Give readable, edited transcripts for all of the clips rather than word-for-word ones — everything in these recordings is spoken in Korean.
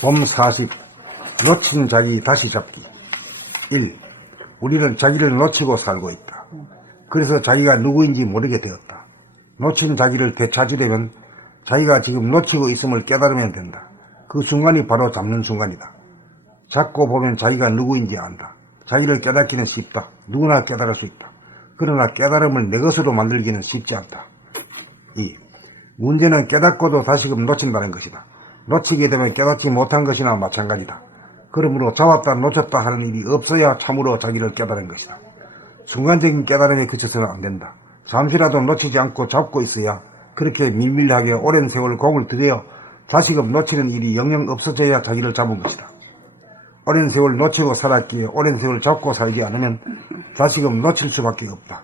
봄 40. 놓친 자기 다시 잡기. 1. 우리는 자기를 놓치고 살고 있다. 그래서 자기가 누구인지 모르게 되었다. 놓친 자기를 되찾으려면 자기가 지금 놓치고 있음을 깨달으면 된다. 그 순간이 바로 잡는 순간이다. 잡고 보면 자기가 누구인지 안다. 자기를 깨닫기는 쉽다. 누구나 깨달을 수 있다. 그러나 깨달음을 내 것으로 만들기는 쉽지 않다. 2. 문제는 깨닫고도 다시금 놓친다는 것이다. 놓치게 되면 깨닫지 못한 것이나 마찬가지다. 그러므로 잡았다 놓쳤다 하는 일이 없어야 참으로 자기를 깨달은 것이다. 순간적인 깨달음에 그쳐서는 안 된다. 잠시라도 놓치지 않고 잡고 있어야 그렇게 밀밀하게 오랜 세월 공을 들여 다시금 놓치는 일이 영영 없어져야 자기를 잡은 것이다. 오랜 세월 놓치고 살았기에 오랜 세월 잡고 살지 않으면 다시금 놓칠 수밖에 없다.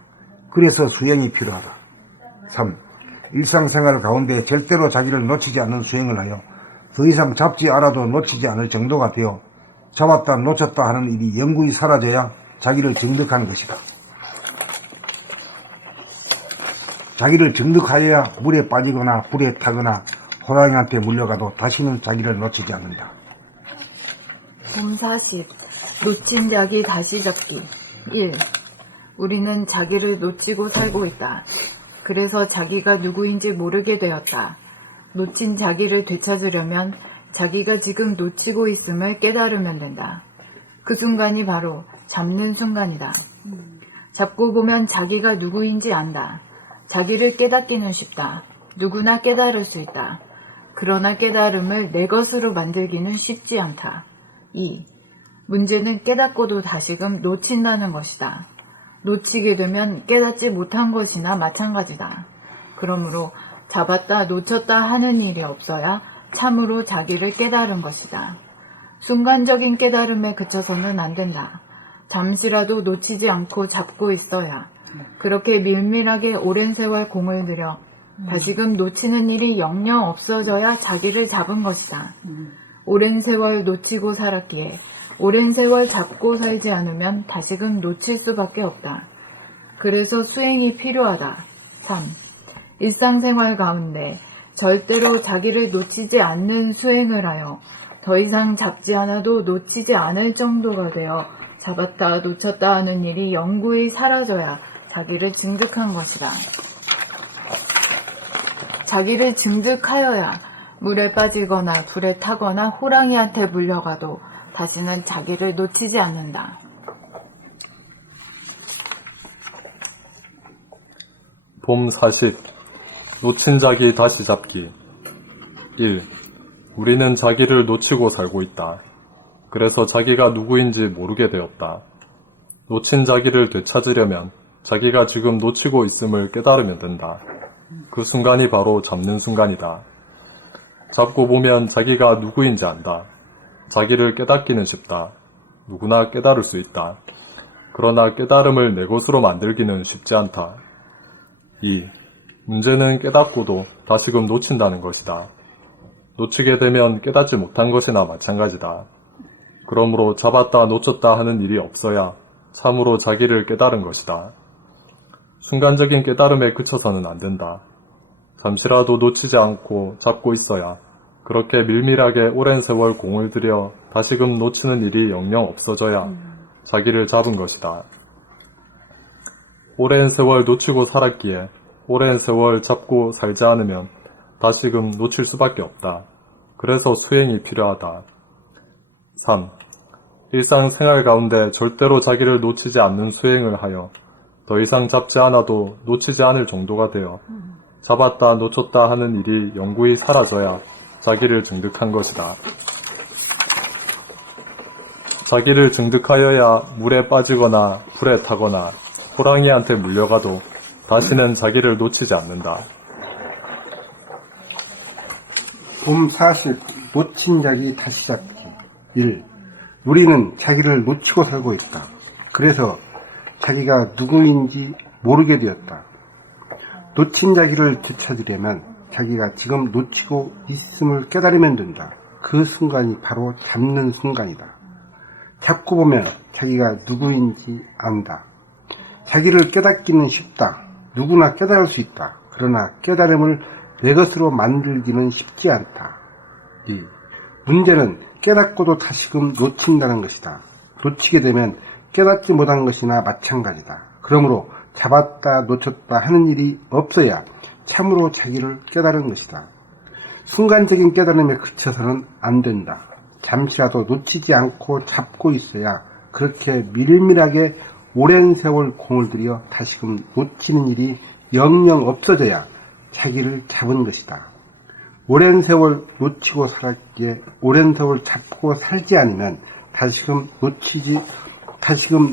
그래서 수행이 필요하다. 3. 일상생활 가운데 절대로 자기를 놓치지 않는 수행을 하여 더 이상 잡지 않아도 놓치지 않을 정도가 되어 잡았다 놓쳤다 하는 일이 영구히 사라져야 자기를 정득하는 것이다. 자기를 정득하여야 물에 빠지거나 불에 타거나 호랑이한테 물려가도 다시는 자기를 놓치지 않는다. 봄 40. 놓친 자기 다시 잡기. 1. 우리는 자기를 놓치고 살고 있다. 그래서 자기가 누구인지 모르게 되었다. 놓친 자기를 되찾으려면 자기가 지금 놓치고 있음을 깨달으면 된다. 그 순간이 바로 잡는 순간이다. 잡고 보면 자기가 누구인지 안다. 자기를 깨닫기는 쉽다. 누구나 깨달을 수 있다. 그러나 깨달음을 내 것으로 만들기는 쉽지 않다. 2. 문제는 깨닫고도 다시금 놓친다는 것이다. 놓치게 되면 깨닫지 못한 것이나 마찬가지다. 그러므로 잡았다 놓쳤다 하는 일이 없어야 참으로 자기를 깨달은 것이다. 순간적인 깨달음에 그쳐서는 안 된다. 잠시라도 놓치지 않고 잡고 있어야 그렇게 밀밀하게 오랜 세월 공을 들여 다시금 놓치는 일이 영영 없어져야 자기를 잡은 것이다. 오랜 세월 놓치고 살았기에 오랜 세월 잡고 살지 않으면 다시금 놓칠 수밖에 없다. 그래서 수행이 필요하다. 3. 일상생활 가운데 절대로 자기를 놓치지 않는 수행을 하여 더 이상 잡지 않아도 놓치지 않을 정도가 되어 잡았다 놓쳤다 하는 일이 영구히 사라져야 자기를 증득한 것이다. 자기를 증득하여야 물에 빠지거나 불에 타거나 호랑이한테 물려가도 다시는 자기를 놓치지 않는다. 봄 40. 놓친 자기 다시 잡기. 1. 우리는 자기를 놓치고 살고 있다. 그래서 자기가 누구인지 모르게 되었다. 놓친 자기를 되찾으려면 자기가 지금 놓치고 있음을 깨달으면 된다. 그 순간이 바로 잡는 순간이다. 잡고 보면 자기가 누구인지 안다. 자기를 깨닫기는 쉽다. 누구나 깨달을 수 있다. 그러나 깨달음을 내 것으로 만들기는 쉽지 않다. 2. 문제는 깨닫고도 다시금 놓친다는 것이다. 놓치게 되면 깨닫지 못한 것이나 마찬가지다. 그러므로 잡았다 놓쳤다 하는 일이 없어야 참으로 자기를 깨달은 것이다. 순간적인 깨달음에 그쳐서는 안 된다. 잠시라도 놓치지 않고 잡고 있어야 그렇게 밀밀하게 오랜 세월 공을 들여 다시금 놓치는 일이 영영 없어져야 자기를 잡은 것이다. 오랜 세월 놓치고 살았기에 오랜 세월 잡고 살지 않으면 다시금 놓칠 수밖에 없다. 그래서 수행이 필요하다. 3. 일상생활 가운데 절대로 자기를 놓치지 않는 수행을 하여 더 이상 잡지 않아도 놓치지 않을 정도가 되어 잡았다 놓쳤다 하는 일이 영구히 사라져야 자기를 증득한 것이다. 자기를 증득하여야 물에 빠지거나 불에 타거나 호랑이한테 물려가도 다시는 자기를 놓치지 않는다. 봄 40. 놓친 자기 다시 잡기. 1. 우리는 자기를 놓치고 살고 있다. 그래서 자기가 누구인지 모르게 되었다. 놓친 자기를 되찾으려면 자기가 지금 놓치고 있음을 깨달으면 된다. 그 순간이 바로 잡는 순간이다. 잡고 보면 자기가 누구인지 안다. 자기를 깨닫기는 쉽다. 누구나 깨달을 수 있다. 그러나 깨달음을 내 것으로 만들기는 쉽지 않다. 2. 문제는 깨닫고도 다시금 놓친다는 것이다. 놓치게 되면 깨닫지 못한 것이나 마찬가지다. 그러므로 잡았다 놓쳤다 하는 일이 없어야 참으로 자기를 깨달은 것이다. 순간적인 깨달음에 그쳐서는 안 된다. 잠시라도 놓치지 않고 잡고 있어야 그렇게 밀밀하게 오랜 세월 공을 들여 다시금 놓치는 일이 영영 없어져야 자기를 잡은 것이다. 오랜 세월 놓치고 살았기에 오랜 세월 잡고 살지 않으면 다시금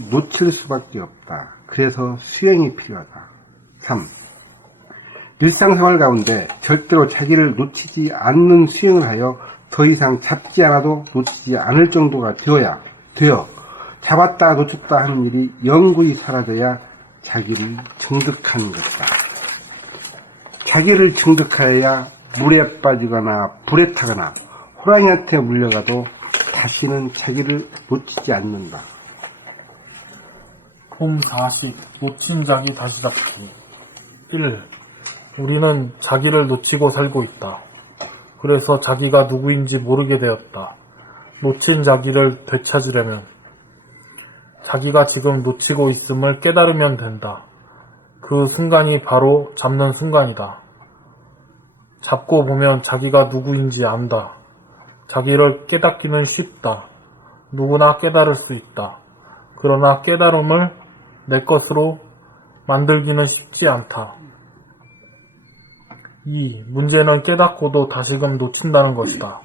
놓칠 수밖에 없다. 그래서 수행이 필요하다. 3. 일상생활 가운데 절대로 자기를 놓치지 않는 수행을 하여 더 이상 잡지 않아도 놓치지 않을 정도가 되어 잡았다 놓쳤다 하는 일이 영구히 사라져야 자기를 증득하는 것이다. 자기를 증득하여야 물에 빠지거나 불에 타거나 호랑이한테 물려가도 다시는 자기를 놓치지 않는다. 봄 40. 놓친 자기 다시 잡기. 1. 우리는 자기를 놓치고 살고 있다. 그래서 자기가 누구인지 모르게 되었다. 놓친 자기를 되찾으려면 자기가 지금 놓치고 있음을 깨달으면 된다. 그 순간이 바로 잡는 순간이다. 잡고 보면 자기가 누구인지 안다. 자기를 깨닫기는 쉽다. 누구나 깨달을 수 있다. 그러나 깨달음을 내 것으로 만들기는 쉽지 않다. 2. 문제는 깨닫고도 다시금 놓친다는 것이다.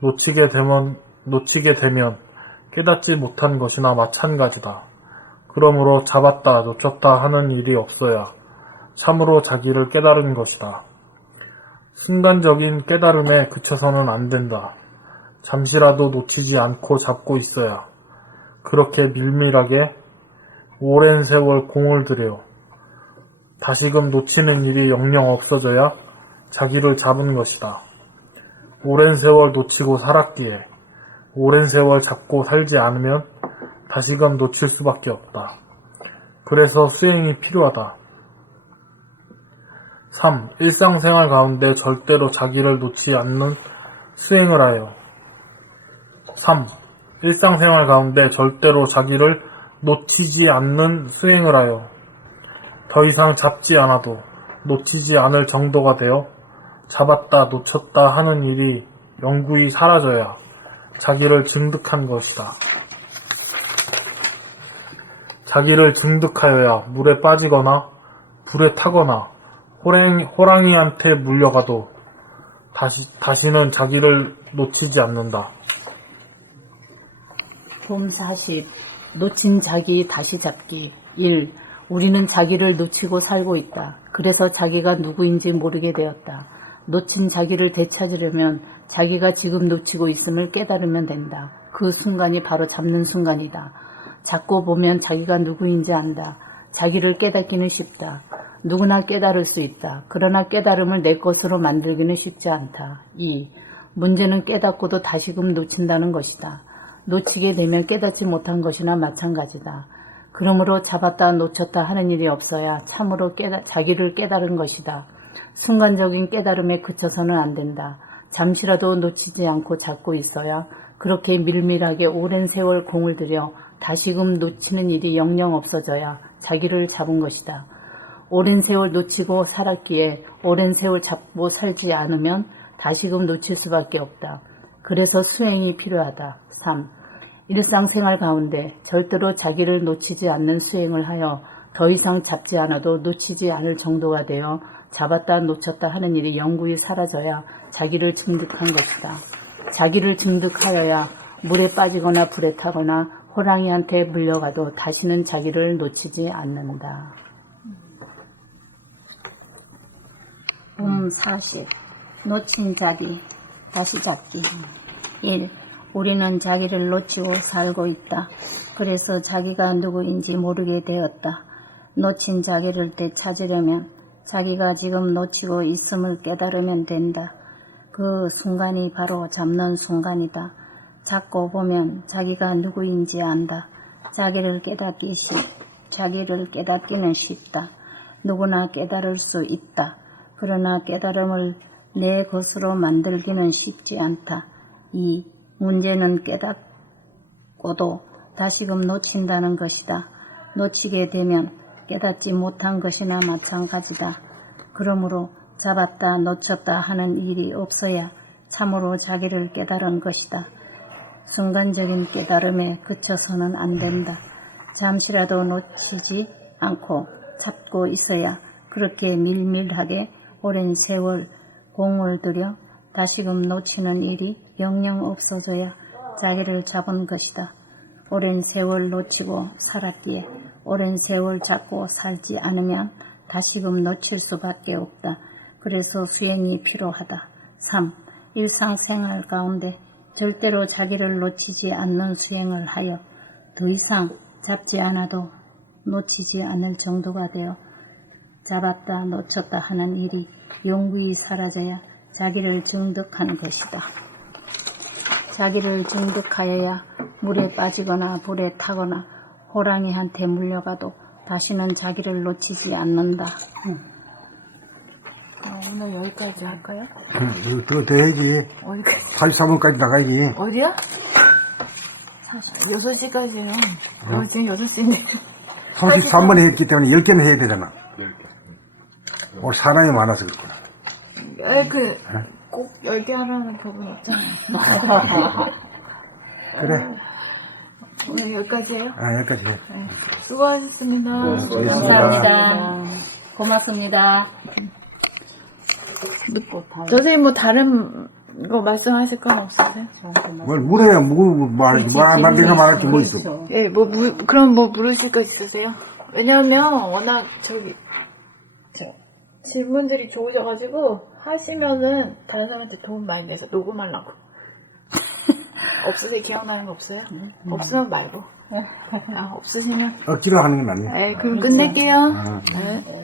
놓치게 되면 깨닫지 못한 것이나 마찬가지다. 그러므로 잡았다 놓쳤다 하는 일이 없어야 참으로 자기를 깨달은 것이다. 순간적인 깨달음에 그쳐서는 안 된다. 잠시라도 놓치지 않고 잡고 있어야 그렇게 밀밀하게 오랜 세월 공을 들여 다시금 놓치는 일이 영영 없어져야 자기를 잡은 것이다. 오랜 세월 놓치고 살았기에 오랜 세월 잡고 살지 않으면 다시금 놓칠 수밖에 없다. 그래서 수행이 필요하다. 3. 일상생활 가운데 절대로 자기를 놓지 않는 수행을 하여 3. 일상생활 가운데 절대로 자기를 놓치지 않는 수행을 하여 더 이상 잡지 않아도 놓치지 않을 정도가 되어 잡았다 놓쳤다 하는 일이 영구히 사라져야 자기를 증득한 것이다. 자기를 증득하여야 물에 빠지거나 불에 타거나 호랑이한테 물려가도 다시는 자기를 놓치지 않는다. 봄 40. 놓친 자기 다시 잡기. 1. 우리는 자기를 놓치고 살고 있다. 그래서 자기가 누구인지 모르게 되었다. 놓친 자기를 되찾으려면 자기가 지금 놓치고 있음을 깨달으면 된다. 그 순간이 바로 잡는 순간이다. 잡고 보면 자기가 누구인지 안다. 자기를 깨닫기는 쉽다. 누구나 깨달을 수 있다. 그러나 깨달음을 내 것으로 만들기는 쉽지 않다. 2. 문제는 깨닫고도 다시금 놓친다는 것이다. 놓치게 되면 깨닫지 못한 것이나 마찬가지다. 그러므로 잡았다 놓쳤다 하는 일이 없어야 참으로 자기를 깨달은 것이다. 순간적인 깨달음에 그쳐서는 안 된다. 잠시라도 놓치지 않고 잡고 있어야 그렇게 밀밀하게 오랜 세월 공을 들여 다시금 놓치는 일이 영영 없어져야 자기를 잡은 것이다. 오랜 세월 놓치고 살았기에 오랜 세월 잡고 살지 않으면 다시금 놓칠 수밖에 없다. 그래서 수행이 필요하다. 3. 일상생활 가운데 절대로 자기를 놓치지 않는 수행을 하여 더 이상 잡지 않아도 놓치지 않을 정도가 되어 잡았다 놓쳤다 하는 일이 영구히 사라져야 자기를 증득한 것이다. 자기를 증득하여야 물에 빠지거나 불에 타거나 호랑이한테 물려가도 다시는 자기를 놓치지 않는다. 봄 40. 놓친 자기 다시 잡기. 1. 우리는 자기를 놓치고 살고 있다. 그래서 자기가 누구인지 모르게 되었다. 놓친 자기를 되찾으려면 자기가 지금 놓치고 있음을 깨달으면 된다. 그 순간이 바로 잡는 순간이다. 잡고 보면 자기가 누구인지 안다. 자기를 깨닫기는 쉽다. 누구나 깨달을 수 있다. 그러나 깨달음을 내 것으로 만들기는 쉽지 않다. 2. 문제는 깨닫고도 다시금 놓친다는 것이다. 놓치게 되면 깨닫지 못한 것이나 마찬가지다. 그러므로 잡았다 놓쳤다 하는 일이 없어야 참으로 자기를 깨달은 것이다. 순간적인 깨달음에 그쳐서는 안 된다. 잠시라도 놓치지 않고 잡고 있어야 그렇게 밀밀하게 오랜 세월 공을 들여 다시금 놓치는 일이 영영 없어져야 자기를 잡은 것이다. 오랜 세월 놓치고 살았기에 오랜 세월 잡고 살지 않으면 다시금 놓칠 수밖에 없다. 그래서 수행이 필요하다. 3. 일상생활 가운데 절대로 자기를 놓치지 않는 수행을 하여 더 이상 잡지 않아도 놓치지 않을 정도가 되어 잡았다 놓쳤다 하는 일이 영구히 사라져야 자기를 증득한 것이다. 자기를 증득하여야 물에 빠지거나 불에 타거나 호랑이한테 물려가도 다시는 자기를 놓치지 않는다. 오늘 여기까지 할까요? 더 해야지. 어디까지? 43번까지 나가야지. 어디야? 6시까지요. 지금 6시인데. 33번 했기 때문에 10개는 해야 되잖아. 오늘 사람이 많아서 그렇구나. 꼭 10개 하라는 법은 없잖아. 그래. 오늘 여기까지 해요? 여기까지 해. 네. 수고하셨습니다. 감사합니다. 고맙습니다. 선생님 뭐 다른 거 말씀하실 건 없으세요? 뭘 물어야 내가 말할 게 뭐 있어. 예, 그럼 뭐 물으실 거 있으세요? 왜냐면 워낙 질문들이 좋으셔가지고 하시면은 다른 사람한테 도움 많이 돼서 녹음하려고. 없으세요? 기억나는 거 없어요? 없으면 말고. 없으시면. 억지로 하는 건 아니야. 그럼 끝낼게요. 네.